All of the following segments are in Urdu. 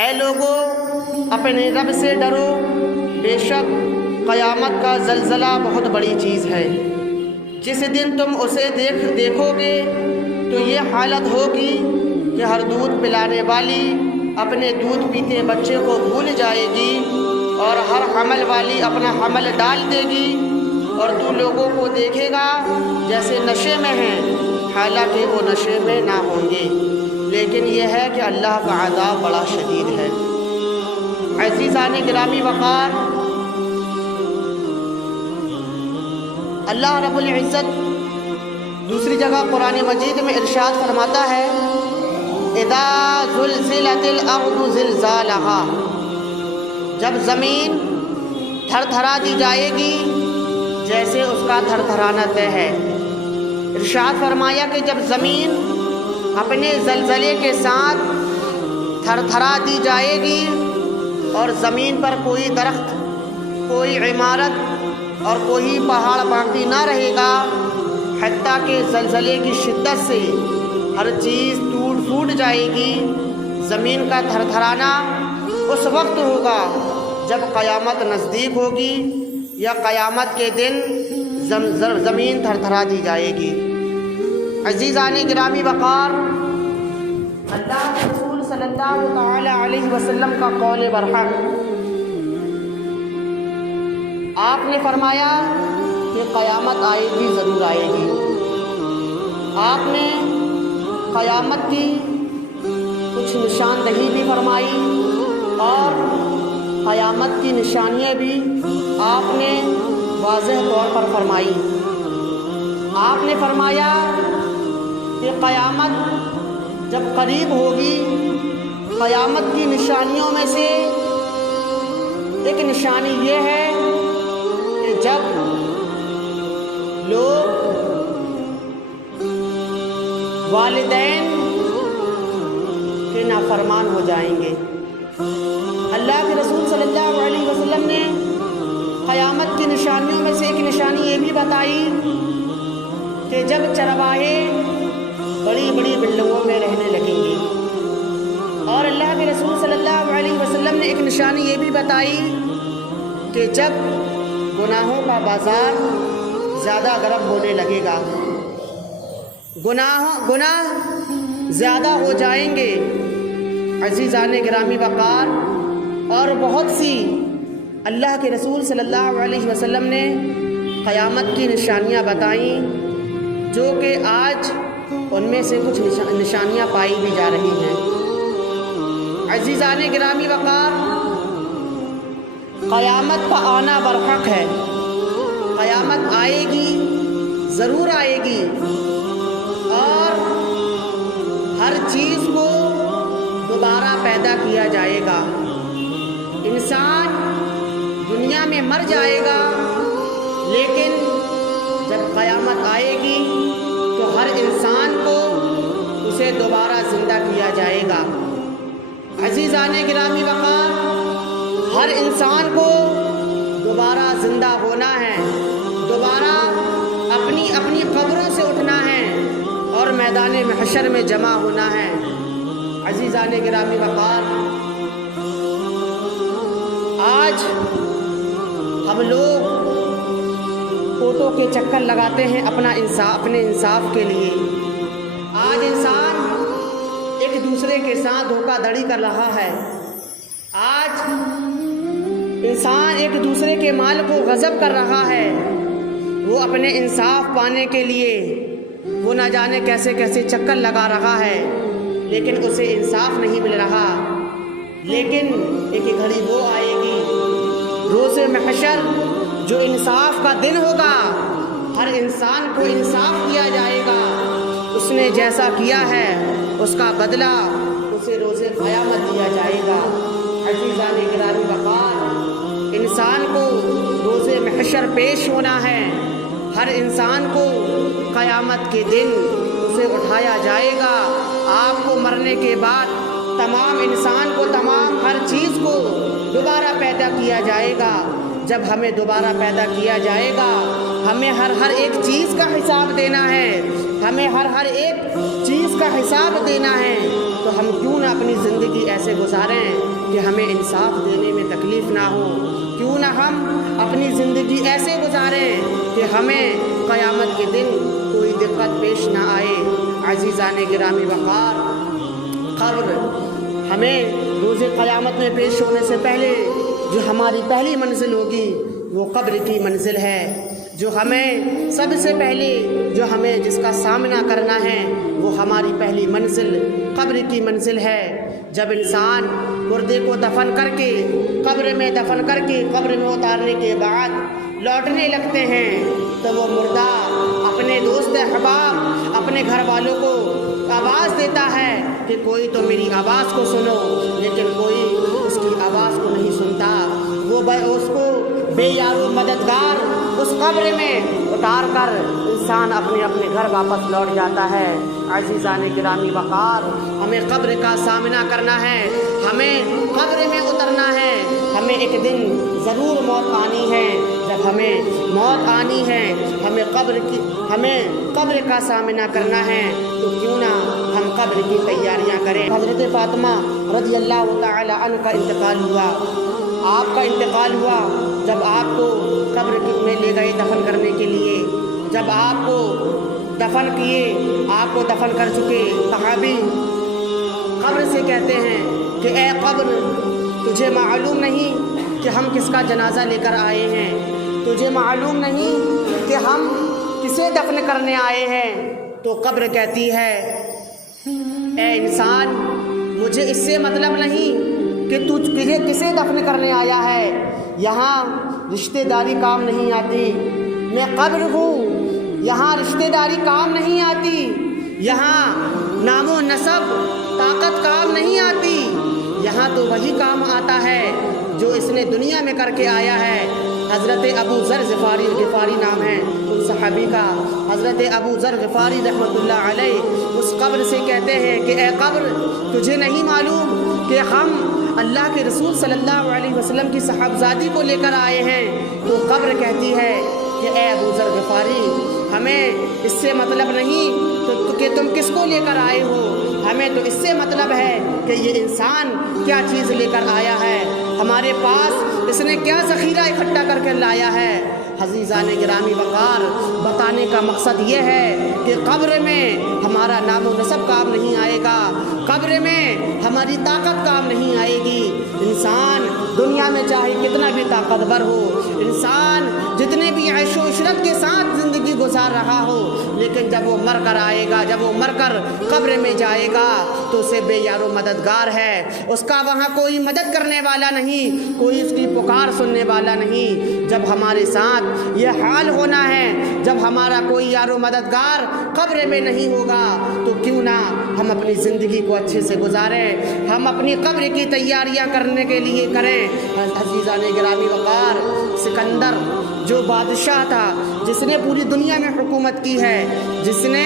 اے لوگو اپنے رب سے ڈرو، بے شک قیامت کا زلزلہ بہت بڑی چیز ہے۔ جس دن تم اسے دیکھو گے تو یہ حالت ہوگی کہ ہر دودھ پلانے والی اپنے دودھ پیتے بچے کو بھول جائے گی، اور ہر حمل والی اپنا حمل ڈال دے گی، اور تو لوگوں کو دیکھے گا جیسے نشے میں ہیں، حالانکہ وہ نشے میں نہ ہوں گے، لیکن یہ ہے کہ اللہ کا عذاب بڑا شدید ہے۔ عزیزان گرامی وقار، اللہ رب العزت دوسری جگہ قرآن مجید میں ارشاد فرماتا ہے، اذا زلزلت الارض زلزالها، جب زمین تھر تھرا دی جائے گی جیسے اس کا تھر تھرانا طے ہے۔ ارشاد فرمایا کہ جب زمین اپنے زلزلے کے ساتھ تھر تھرا دی جائے گی اور زمین پر کوئی درخت، کوئی عمارت اور کوئی پہاڑ باقی نہ رہے گا، حتیٰ کہ زلزلے کی شدت سے ہر چیز ٹوٹ پھوٹ جائے گی۔ زمین کا تھر تھرانا اس وقت ہوگا جب قیامت نزدیک ہوگی یا قیامت کے دن زمین تھر تھرا دی جائے گی۔ عزیزان گرامی وقار، اللہ کے رسول صلی اللہ تعالی علیہ وسلم کا قول برحق، آپ نے فرمایا کہ قیامت آئے گی، ضرور آئے گی۔ آپ نے قیامت کی کچھ نشاندہی بھی فرمائی اور قیامت کی نشانیاں بھی آپ نے واضح طور پر فرمائی۔ آپ نے فرمایا کہ قیامت جب قریب ہوگی، قیامت کی نشانیوں میں سے ایک نشانی یہ ہے کہ جب لوگ والدین کے نافرمان ہو جائیں گے۔ اللہ کے رسول صلی اللہ علیہ وسلم نے قیامت کی نشانیوں میں سے ایک نشانی یہ بھی بتائی کہ جب چرواہے بڑی بڑی بلڈنگوں میں رہنے لگیں گے، اور اللہ کے رسول صلی اللہ علیہ وسلم نے ایک نشانی یہ بھی بتائی کہ جب گناہوں کا بازار زیادہ گرم ہونے لگے گا، گناہ زیادہ ہو جائیں گے۔ عزیزان گرامی وقار، اور بہت سی اللہ کے رسول صلی اللہ علیہ وسلم نے قیامت کی نشانیاں بتائیں، جو کہ آج ان میں سے کچھ نشانیاں پائی بھی جا رہی ہیں۔ عزیزان گرامی وقار، قیامت کا آنا برحق ہے، قیامت آئے گی، ضرور آئے گی، اور ہر چیز کو دوبارہ پیدا کیا جائے گا۔ انسان دنیا میں مر جائے گا، لیکن جب قیامت آئے گی تو ہر انسان کو اسے دوبارہ زندہ کیا جائے گا۔ عزیزان گرامی وقار، ہر انسان کو دوبارہ زندہ ہونا ہے، دوبارہ اپنی اپنی قبروں سے اٹھنا ہے اور میدان محشر میں جمع ہونا ہے۔ عزیزان گرامی وقار، آج ہم لوگ کوٹوں کے چکر لگاتے ہیں اپنے انصاف کے لیے۔ آج انسان ایک دوسرے کے ساتھ دھوکہ دھڑی کر رہا ہے۔ آج انسان ایک دوسرے کے مال کو غصب کر رہا ہے۔ وہ اپنے انصاف پانے کے لیے وہ نہ جانے کیسے کیسے چکر لگا رہا ہے، لیکن اسے انصاف نہیں مل رہا۔ لیکن ایک گھڑی وہ آئے گی، روز محشر، جو انصاف کا دن ہوگا، ہر انسان کو انصاف دیا جائے گا۔ اس نے جیسا کیا ہے اس کا بدلہ اسے روز قیامت دیا جائے گا۔ عزیزان گرامی وقار، انسان کو روز محشر پیش ہونا ہے۔ ہر انسان کو قیامت کے دن اسے اٹھایا جائے گا۔ آپ کو مرنے کے بعد تمام انسان کو، تمام ہر چیز کو دوبارہ پیدا کیا جائے گا۔ جب ہمیں دوبارہ پیدا کیا جائے گا، ہمیں ہر ایک چیز کا حساب دینا ہے، ہمیں ہر ایک چیز کا حساب دینا ہے، تو ہم کیوں نہ اپنی زندگی ایسے گزاریں کہ ہمیں انصاف دینے میں تکلیف نہ ہو، کیوں نہ ہم اپنی زندگی ایسے گزاریں کہ ہمیں قیامت کے دن کوئی دقت پیش نہ آئے۔ عزیزان گرامی وقار، قبر ہمیں روز قیامت میں پیش ہونے سے پہلے جو ہماری پہلی منزل ہوگی وہ قبر کی منزل ہے۔ جو ہمیں سب سے پہلے جس کا سامنا کرنا ہے وہ ہماری پہلی منزل قبر کی منزل ہے۔ جب انسان مردے کو دفن کر کے قبر میں اتارنے کے بعد لوٹنے لگتے ہیں تو وہ مردہ اپنے دوست احباب، اپنے گھر والوں کو آواز دیتا ہے کہ کوئی تو میری آواز کو سنو، لیکن کوئی اس کی آواز کو نہیں سنتا۔ وہ اس کو بے یار و مددگار اس قبر میں اتار کر انسان اپنے گھر واپس لوٹ جاتا ہے۔ عزیزان گرامی وقار، ہمیں قبر کا سامنا کرنا ہے، ہمیں قبر میں اترنا ہے۔ ہمیں ایک دن ضرور موت آنی ہے۔ جب ہمیں موت آنی ہے، ہمیں قبر کا سامنا کرنا ہے، تو کیوں نہ ہم قبر کی تیاریاں کریں۔ حضرت فاطمہ رضی اللہ تعالی عنہ کا انتقال ہوا۔ آپ کا انتقال ہوا جب آپ کو قبر میں لے گئے دفن کرنے کے لیے۔ جب آپ کو دفن کیے، آپ کو دفن کر چکے، صحابی قبر سے کہتے ہیں کہ اے قبر، تجھے معلوم نہیں کہ ہم کس کا جنازہ لے کر آئے ہیں؟ تجھے معلوم نہیں کہ ہم کسے دفن کرنے آئے ہیں؟ تو قبر کہتی ہے اے انسان، مجھے اس سے مطلب نہیں کہ تجھے کسے دفن کرنے آیا ہے۔ یہاں رشتہ داری کام نہیں آتی۔ میں قبر ہوں، یہاں رشتہ داری کام نہیں آتی، یہاں نام و نسب طاقت کام نہیں آتی۔ یہاں تو وہی کام آتا ہے جو اس نے دنیا میں کر کے آیا ہے۔ حضرت ابو ذر غفاری نام ہے ان صحابی کا۔ حضرت ابو ذر غفاری رحمۃ اللہ علیہ اس قبر سے کہتے ہیں کہ اے قبر، تجھے نہیں معلوم کہ ہم اللہ کے رسول صلی اللہ علیہ وسلم کی صاحبزادی کو لے کر آئے ہیں؟ تو قبر کہتی ہے کہ اے ابو ذر غفاری، ہمیں اس سے مطلب نہیں کہ تم کس کو لے کر آئے ہو، ہمیں تو اس سے مطلب ہے کہ یہ انسان کیا چیز لے کر آیا ہے، ہمارے پاس اس نے کیا ذخیرہ اکٹھا کر کے لایا ہے۔ عزیزان گرامی وقار، بتانے کا مقصد یہ ہے کہ قبر میں ہمارا نام و نسب کام نہیں آئے گا، قبر میں ہماری طاقت کام نہیں آئے گی۔ انسان دنیا میں چاہے کتنا بھی طاقتور ہو، انسان جتنے بھی عیش و عشرت کے ساتھ زندگی گزار رہا ہو، لیکن جب وہ مر کر آئے گا، جب وہ مر کر قبر میں جائے گا تو اسے بے یار و مددگار ہے، اس کا وہاں کوئی مدد کرنے والا نہیں، کوئی اس کی پکار سننے والا نہیں۔ جب ہمارے ساتھ یہ حال ہونا ہے، جب ہمارا کوئی یار و مددگار قبر میں نہیں ہوگا، تو کیوں نہ ہم اپنی زندگی کو اچھے سے گزاریں، ہم اپنی قبر کی تیاریاں کرنے کے لیے کریں۔ عزیزان گرامی وقار، سکندر جو بادشاہ تھا، جس نے پوری دنیا میں حکومت کی ہے، جس نے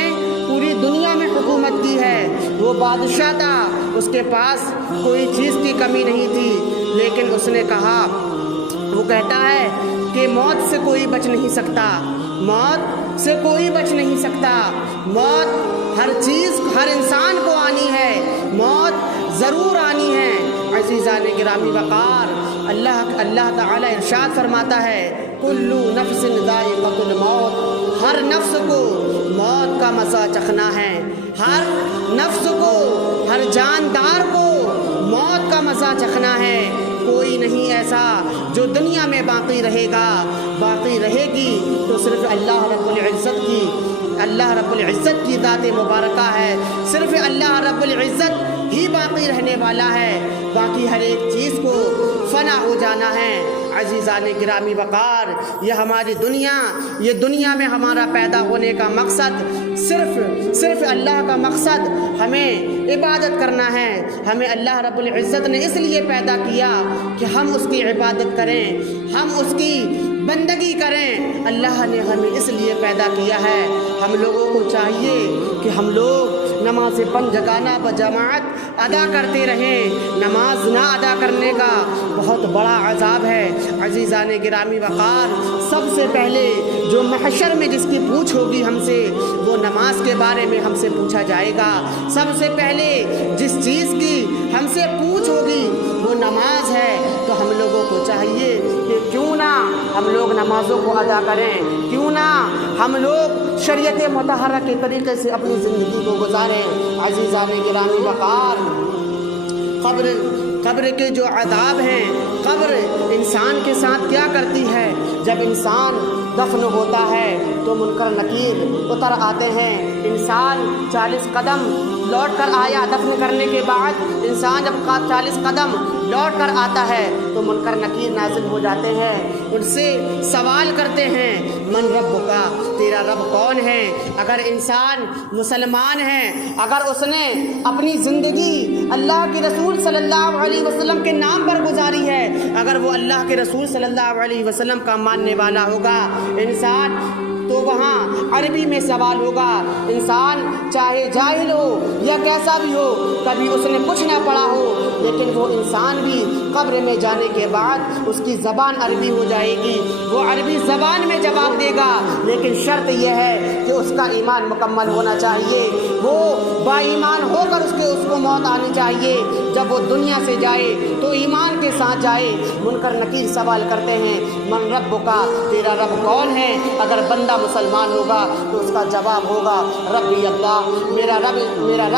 پوری دنیا میں حکومت کی ہے، وہ بادشاہ تھا، اس کے پاس کوئی چیز کی کمی نہیں تھی، لیکن اس نے کہا، وہ کہتا ہے کہ موت سے کوئی بچ نہیں سکتا، موت سے کوئی بچ نہیں سکتا، موت ہر چیز ہر انسان کو آنی ہے، موت ضرور آنی ہے۔ عزیزان گرامی وقار، اللہ تعالی ارشاد فرماتا ہے کلو نفس ذائقۃ الموت، ہر نفس کو موت کا مزہ چکھنا ہے، ہر نفس کو، ہر جاندار کو موت کا مزہ چکھنا ہے۔ کوئی نہیں ایسا جو دنیا میں باقی رہے گا، باقی رہے گی تو صرف اللہ رب العزت کی ذات مبارکہ ہے، صرف اللہ رب العزت ہی باقی رہنے والا ہے، باقی ہر ایک چیز کو فنا ہو جانا ہے۔ عزیزان گرامی وقار، یہ ہماری یہ دنیا میں ہمارا پیدا ہونے کا مقصد صرف اللہ کا مقصد ہمیں عبادت کرنا ہے۔ ہمیں اللہ رب العزت نے اس لیے پیدا کیا کہ ہم اس کی عبادت کریں، ہم اس کی بندگی کریں۔ اللہ نے ہمیں اس لیے پیدا کیا ہے۔ ہم لوگوں کو چاہیے کہ ہم لوگ نماز پنجگانہ بجماعت ادا کرتے رہیں۔ نماز نہ ادا کرنے کا بہت بڑا عذاب ہے۔ عزیزان گرامی وقار، سب سے پہلے جو محشر میں جس کی پوچھ ہوگی ہم سے، وہ نماز کے بارے میں ہم سے پوچھا جائے گا۔ سب سے پہلے جس چیز کی ہم سے پوچھ ہوگی وہ نماز ہے۔ تو ہم لوگوں کو چاہیے کہ کیوں نہ ہم لوگ نمازوں کو ادا کریں، کیوں نہ ہم لوگ شریعت مطہرہ کے طریقے سے اپنی زندگی کو گزاریں۔ عزیزان گرامی وقار، قبر کے جو عذاب ہیں، قبر انسان کے ساتھ کیا کرتی ہے؟ جب انسان دفن ہوتا ہے تو منکر نکیر اتر آتے ہیں۔ انسان 40 قدم لوٹ کر آیا، دفن کرنے کے بعد انسان جب 40 قدم لوٹ کر آتا ہے تو منکر نکیر نازل ہو جاتے ہیں، ان سے سوال کرتے ہیں من رب کا، تیرا رب کون ہے؟ اگر انسان مسلمان ہے، اگر اس نے اپنی زندگی اللہ کے رسول صلی اللہ علیہ وسلم کے نام پر گزاری ہے، اگر وہ اللہ کے رسول صلی اللہ علیہ وسلم کا ماننے والا ہوگا انسان، تو وہاں عربی میں سوال ہوگا۔ انسان چاہے جاہل ہو یا کیسا بھی ہو، کبھی اس نے کچھ نہ پڑھا ہو، لیکن وہ انسان بھی قبر میں جانے کے بعد اس کی زبان عربی ہو جائے گی، وہ عربی زبان میں جواب دے گا، لیکن شرط یہ ہے کہ اس کا ایمان مکمل ہونا چاہیے، وہ با ایمان ہو کر اس کو موت آنی چاہیے۔ جب وہ دنیا سے جائے تو ایمان کے ساتھ جائے۔ منکر نکیر سوال کرتے ہیں من رب کا، تیرا رب کون ہے؟ اگر بندہ مسلمان ہوگا تو اس کا جواب ہوگا ربی اللہ، میرا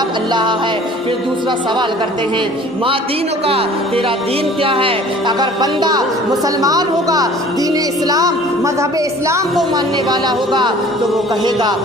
رب اللہ ہے۔ پھر دوسرا سوال کرتے ہیں ما دینوں کا، تیرا دین کیا ہے؟ اگر بندہ مسلمان ہوگا، دین اسلام، مذہب اسلام کو ماننے والا ہوگا تو وہ کہے گا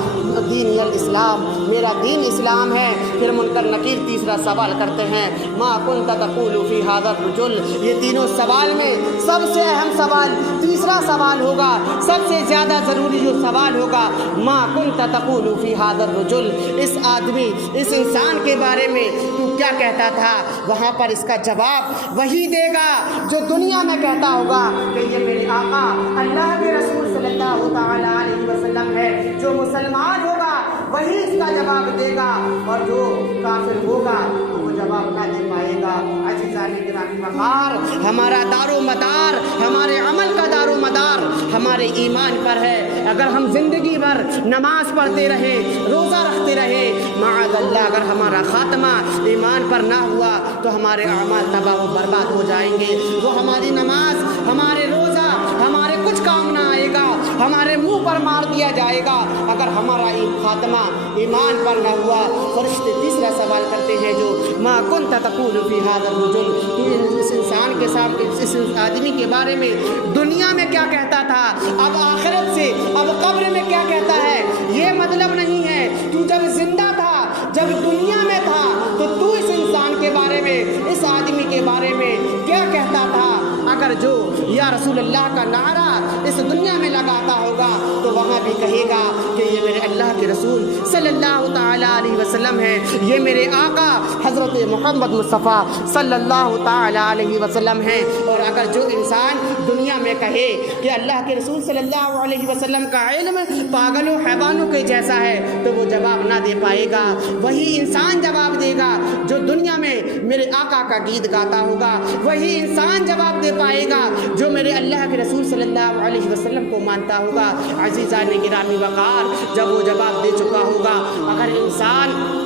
دین الاسلام، میرا دین اسلام ہے۔ پھر منکر نکیر تیسرا سوال کرتے ہیں ما کنت تقول فی ھذا الرجل، یہ تینوں سوال میں سب سے اہم سوال تیسرا سوال ہوگا، سب سے زیادہ ضروری جو سوال ہوگا ما کنت تقول فی ھذا الرجل، اس آدمی، اس انسان کے بارے میں تو کیا کہتا تھا؟ وہاں پر اس کا جواب وہی دے گا جو دنیا میں کہتا ہوگا کہ یہ میرے آقا اللہ کے رسول صلی اللہ تعالی علیہ وسلم ہے۔ جو مسلمان ہوگا وہی اس کا جواب دے گا، اور جو کافر ہوگا تو وہ جواب نہ دے پائے گا۔ عزیزان گرامی وقار، ہمارا دار و مدار، ہمارے عمل کا دار و مدار ہمارے ایمان پر ہے۔ اگر ہم زندگی بھر نماز پڑھتے رہے، روزہ رکھتے رہے، معاذ اللہ اگر ہمارا خاتمہ ایمان پر نہ ہوا تو ہمارے اعمال تباہ و برباد ہو جائیں گے۔ وہ ہماری نماز، ہمارے روزہ، ہمارے کچھ کام نہ آئے گا، ہمارے منہ پر مار دیا جائے گا اگر ہمارا خاتمہ ایمان پر نہ ہوا۔ فرشتے تیسرا سوال کرتے ہیں جو ما کنت تقول فی ھذا الرجل، تو اس انسان کے ساتھ، اس آدمی کے بارے میں دنیا میں کیا کہتا تھا، اب آخرت سے، اب قبر میں کیا کہتا ہے؟ یہ مطلب نہیں ہے تو جب زندہ تھا، جب دنیا میں تھا تو اس انسان کے بارے میں، اس آدمی کے بارے میں کیا کہتا تھا؟ اگر جو یا رسول اللہ کا نعرہ اس دنیا میں لگاتا ہوگا تو وہاں بھی کہے گا کہ یہ میرے اللہ کے رسول صلی اللہ تعالی علیہ وسلم ہے، یہ میرے آقا حضرت محمد مصطفیٰ صلی اللہ تعالی علیہ وسلم ہیں۔ اور اگر جو انسان دنیا میں کہے کہ اللہ کے رسول صلی اللہ علیہ وسلم کا علم پاگلوں حیوانوں کے جیسا ہے تو وہ جواب نہ دے پائے گا۔ وہی انسان جواب دے گا جو دنیا میں میرے آقا کا گیت گاتا ہوگا، وہی انسان جواب دے پائے گا جو میرے اللہ کے رسول صلی اللہ علیہ وسلم کو مانتا ہوگا۔ عزیزان گرامی وقار، جب وہ جواب دے چکا ہوگا، اگر انسان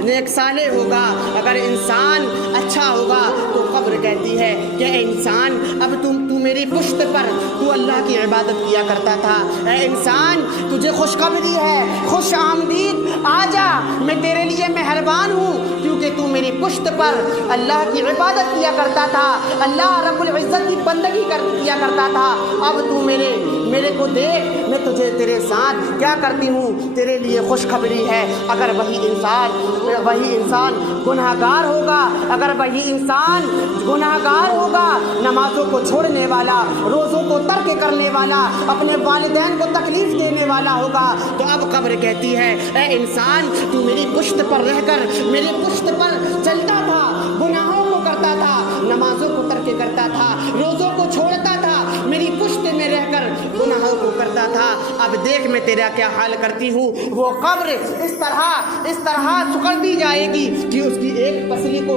نیک صالح ہوگا، اگر انسان اچھا ہوگا تو قبر کہتی ہے کہ اے انسان اب تو میری پشت پر تو اللہ کی عبادت کیا کرتا تھا، اے انسان تجھے خوشخبری ہے، خوش آمدید، آجا میں تیرے لیے مہربان ہوں، کیونکہ تو میری پشت پر اللہ کی عبادت کیا کرتا تھا، اللہ رب العزت کی بندگی کیا کرتا تھا، اب تو میرے کو دیکھ، میں تجھے تیرے ساتھ کیا کرتی ہوں، تیرے لیے خوشخبری ہے۔ اگر وہی انسان گناہ گار ہوگا، اگر وہی انسان گناہ گار ہوگا، نمازوں کو چھوڑنے والا، روزوں کو ترک کرنے والا، اپنے والدین کو تکلیف دینے والا ہوگا، تو اب قبر کہتی ہے اے انسان تو میری پشت پر رہ کر میری پشت پر چلتا تھا، گناہوں کو کرتا تھا، نمازوں کو ترک کرتا تھا، روزوں کو چھوڑتا تھا، میری پشت میں رہ کر گناہوں کو کرتا تھا، اب دیکھ میں تیرا کیا حال کرتی ہوں۔ وہ قبر اس طرح سکڑ دی جائے گی کہ اس کی ایک پسلی کو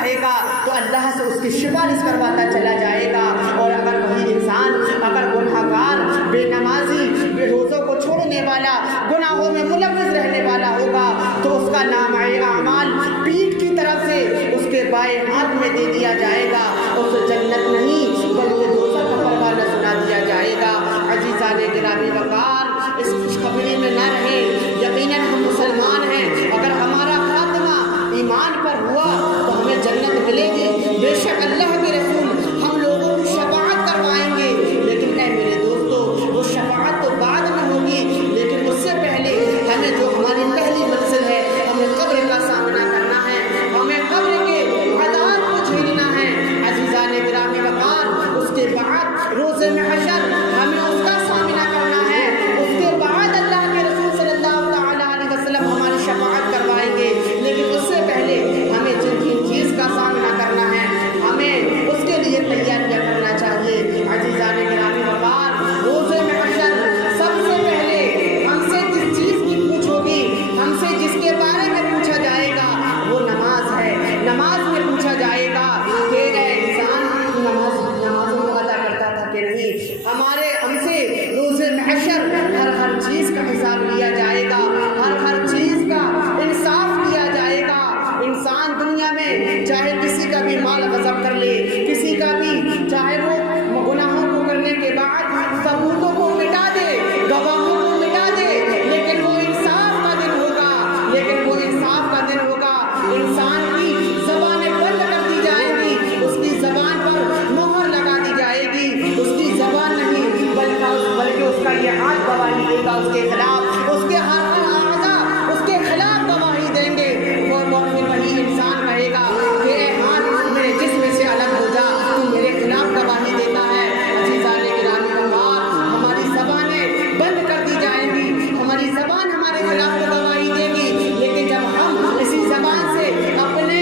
چاہے گا تو اللہ سے اس کی سفارش کرواتا چلا جائے گا. اور اگر وہی انسان اگر گنہگار، بے نمازی، بے روزوں کو چھوڑنے والا، گناہوں میں ملوث رہنے والا ہوگا تو اس کا نامہ اعمال پیٹھ کی طرف سے اس کے بائیں ہاتھ میں دے دیا جائے گا. اسے جنت نہیں بلکہ دوزخ کا پروانہ سنا دیا جائے گا. عزیزان گرامی وقار، اس خوشخبری میں نہ رہے. یقیناً ہم مسلمان ہیں، اگر ہمارا خاتمہ ایمان پر ہوا تو ہمیں جنت ملے گی. بے شک اللہ کے رسول ہم لوگوں کی شفاعت کروائیں گے، لیکن اے میرے دوستو وہ شفاعت تو بعد میں ہوگی، لیکن اس سے پہلے ہمیں جو ہماری پہلی منزل ہے، ہمیں قبر کا سامنا کرنا ہے، ہمیں قبر کے عذاب کو جھیلنا ہے. عزیزان گرامی وقار، اس کے بعد روز محشر ہمیں اس کا سامنا کرنا ہے. اس کے بعد اللہ کے رسول صلی اللہ تعالیٰ علیہ وسلم ہماری شفاعت کروائیں گے، لیکن اس سے پہلے ہمیں جن چیز کا سامنا کرنا ہے ہمیں اس کے لیے تیاریاں کرنا چاہیے. عزیزان گرامی وقار، روز محشر سب سے پہلے ہم سے جس چیز کی پوچھ ہوگی، ہم سے جس کے بارے میں پوچھا جائے گا وہ نماز ہے. نماز میں پوچھا جائے گا کہ اے انسان نمازوں کو ادا کرتا تھا کہ نہیں. ہم سے روز محشر ہر چیز کا حساب لیا جائے گا، ہر چیز کا انصاف کیا جائے گا. انسان دنیا میں چاہے کسی کا بھی مال غصب کر لے، کسی کا بھی چاہے وہ گناہوں کو کرنے کے بعد ثبوتوں کو مٹا دے، گواہوں کو مٹا دے، لیکن وہ انصاف کا دن ہوگا. انسان کی زبانیں بند کر دی جائیں گی، اس کی زبان پر مہر لگا دی جائے گی. اس کی زبان نہیں بلکہ اس کا یہ ہاتھ گواہی دے گا اس کے خلاف، اس کے ہاتھ اعضاء اس کے خلاف گواہی دیں گے. وہ مومن وہی انسان کہے گا کہ اے ہاتھ میرے جسم سے الگ ہو جا، تو میرے خلاف گواہی دیتا ہے. عزیزان گرامی وقار، ہماری زبانیں بند کر دی جائیں گی، ہماری زبان ہمارے خلاف گواہی دے گی، لیکن جب ہم اسی زبان سے اپنی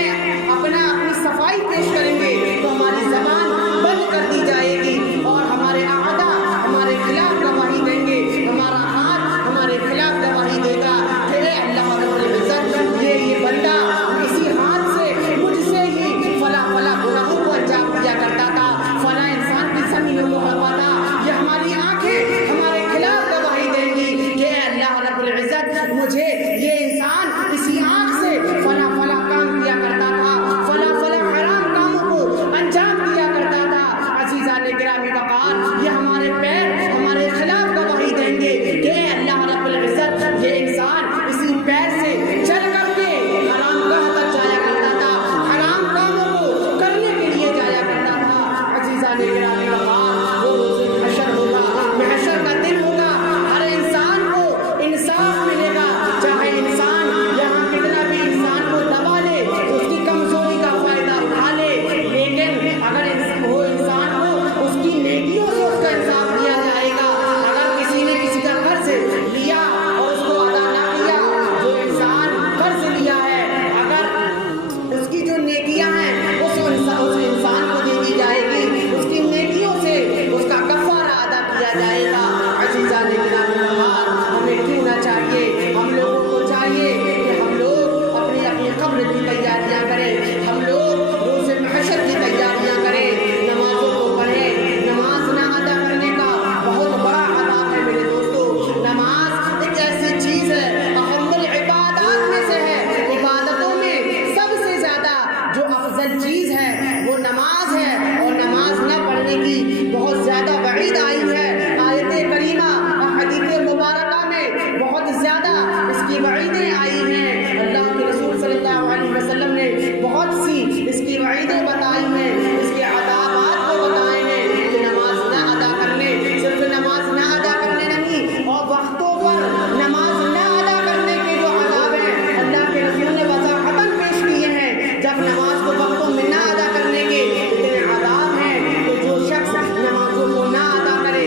صفائی پیش کریں گے تو ہماری زبان بند کر دی جائے گی اور ہمارے اعضاء ہمارے خلاف گواہی دیں گے. ہمارا ہاتھ ہمارے خلاف گواہی دے گا کہ اے اللہ رب العزت، یہ بندہ اسی ہاتھ سے مجھ سے ہی فلاں گناہوں کو انجام دیا کرتا تھا، فلاں انسان کی زمینوں کو ہروا تھا. یہ ہماری آنکھیں ہمارے خلاف گواہی دیں گی کہ اے اللہ رب العزت، مجھے یہ انسان اسی آنکھ سے فلاں کام کیا کرتا تھا، فلاں حرام کاموں کو انجام دیا کرتا تھا. عزیزان گرامی وقار، یہ ہمارے پیر ہمارے خلاف گواہی دیں گے کہ اے اللہ رب العزت، یہ انسان اسی پیر سے چل کر کے حرام گاہ تک جایا کرتا تھا، حرام کاموں کو کرنے کے لیے جایا کرتا تھا. عزیزان گرامی وقار، وہ روز محشر ہوگا، محشر کا دن ہوگا. ہر انسان کو انصاف ملے گا، چاہے انسان یہاں کتنا بھی انسان کو دبا لے، اس کی کمزوری کا فائدہ اٹھا لے، لیکن اگر وہ انسان ہو اس کی نیکیوں سے اس کا انصاف لیا جائے گا. اگر کسی نے کسی کا قرض لیا اور اس کو ادا نہ کیا، جو انسان قرض لیا ہے اگر اس کی جو نیکیاں ہیں اس انسان کو دے دی جائے گی، اس کی نیکیوں سے اس کا کفارہ ادا کیا جائے گا. عزیزان گرامی وقار، ہمیں کیوں نہ چاہیے، ہم لوگوں کو چاہیے کہ ہم لوگ اپنی قبر کی تیاریاں کریں، ہم لوگ روز محشر کی تیاریاں کریں، نمازوں کو پڑھیں. نماز نہ ادا کرنے کا بہت بڑا عذاب ہے میرے دوستو. نماز ایک ایسی چیز ہے، اہم العبادات میں سے ہے. عبادتوں میں سب سے زیادہ جو افضل چیز ہے وہ نماز ہے، اور نماز نہ پڑھنے کی بہت زیادہ وعید آئی ہے. آیت کریمہ حدیث مبارکہ میں بہت زیادہ اس کی وعیدیں آئی ہیں. اللہ کے رسول صلی اللہ علیہ وسلم نے بہت سی اس کی وعیدیں بتائی ہیں، اس کے عذابات کو بتائے ہیں کہ نماز نہ ادا کرنے، صرف نماز نہ ادا کرنے نہیں، اور وقتوں پر نماز نہ ادا کرنے کے جو عذاب ہیں اللہ کے رسول نے وضاحتاً پیش کیے ہیں. جب نماز کو وقتوں میں نہ ادا کرنے کے اتنے عذاب ہیں کہ جو شخص نمازوں کو نہ ادا کرے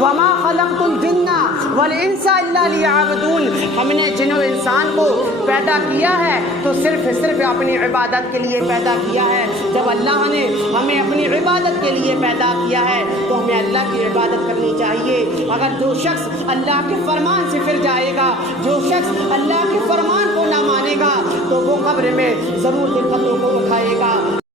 وما خلقت الجن والانس الا لیعبدون، ہم نے جن و انسان کو پیدا کیا ہے تو صرف اپنی عبادت کے لیے پیدا کیا ہے۔ جب اللہ نے ہمیں اپنی عبادت کے لیے پیدا کیا ہے تو ہمیں اللہ کی عبادت کرنی چاہیے۔ اگر جو شخص اللہ کے فرمان سے پھر جائے گا، جو شخص اللہ کے فرمان کو نہ مانے گا تو وہ قبر میں ضرور دقتوں کو اٹھائے گا۔